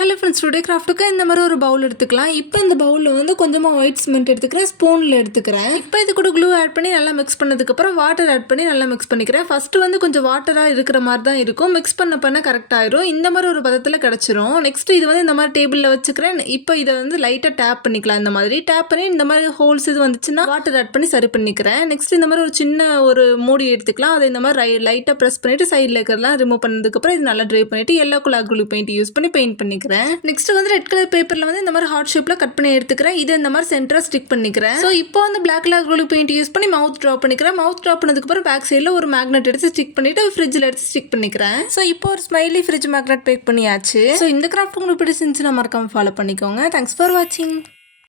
Hello friends, today கிராஃப்ட்டுக்கு இந்த மாதிரி ஒரு பவுல் எடுத்துக்கலாம். இப்போ இந்த பவுலில் வந்து கொஞ்சமாக ஒயிட் சிமெண்ட் எடுத்துக்கிறேன், ஸ்பூனில் எடுத்துக்கிறேன். இப்போ இது கூட க்ளூ ஆட் பண்ணி நல்லா மிக்ஸ் பண்ணதுக்கப்புறம் வாட்டர் ஆட் பண்ணி நல்லா மிக்ஸ் பண்ணிக்கிறேன். ஃபஸ்ட்டு வந்து கொஞ்சம் வாட்டராக இருக்கிற மாதிரி தான் இருக்கும். மிக்ஸ் பண்ண கரெக்டாகிடும். இந்த மாதிரி ஒரு பதத்தில் கிடச்சிரும். நெக்ஸ்ட் இது வந்து இந்த மாதிரி டேபிளில் வச்சுக்கிறேன். இப்போ இதை வந்து லைட்டாக டேப் பண்ணிக்கலாம். இந்த மாதிரி டேப் பண்ணி இந்த மாதிரி ஹோல்ஸ் இது வந்துச்சுன்னா வாட்டர் ஆட் பண்ணி சரி பண்ணிக்கிறேன். நெக்ஸ்ட் இந்த மாதிரி ஒரு சின்ன ஒரு மூடி எடுத்துக்கலாம். அதை இந்த மாதிரி லைட்டாக ப்ரெஸ் பண்ணிவிட்டு சைடில் இருக்கிறதெல்லாம் ரிமூவ் பண்ணதுக்கப்புறம் இது நல்லா ட்ரை பண்ணிவிட்டு yellow colour acrylic paint use பண்ணி பெயிண்ட் பண்ணிக்கிறேன். நெக்ஸ்ட் வந்து ரெட் கலர் பேப்பர்ல வந்து இந்த மாதிரி ஹார்ட் ஷேப்ல கட் பண்ணி எடுத்துக்கிறேன். இது இந்த மாதிரி சென்டரா ஸ்டிக் பண்ணிக்கிறேன். ஸோ இப்போ வந்து black colour acrylic paint use பண்ணி மவுத் ட்ரா பண்ணிக்கிறேன். மவுத் ட்ரா பண்ணதுக்கு அப்புறம் பேக் சைடில் ஒரு மேக்னெட் எடுத்து ஸ்டிக் பண்ணிட்டு ஃப்ரிட்ஜில் எடுத்து ஸ்டிக் பண்ணிக்கிறேன். ஸோ இப்போ ஒரு ஸ்மைலி ஃப்ரிட்ஜ் மேக்னெட் பேக் பண்ணியாச்சு. ஸோ இந்த கிராஃப்ட் உங்களுக்கு பிடிச்சிருந்துச்சுன்னா மறக்காம ஃபாலோ பண்ணிக்கோங்க. தேங்க்ஸ் ஃபார் வாட்சிங்.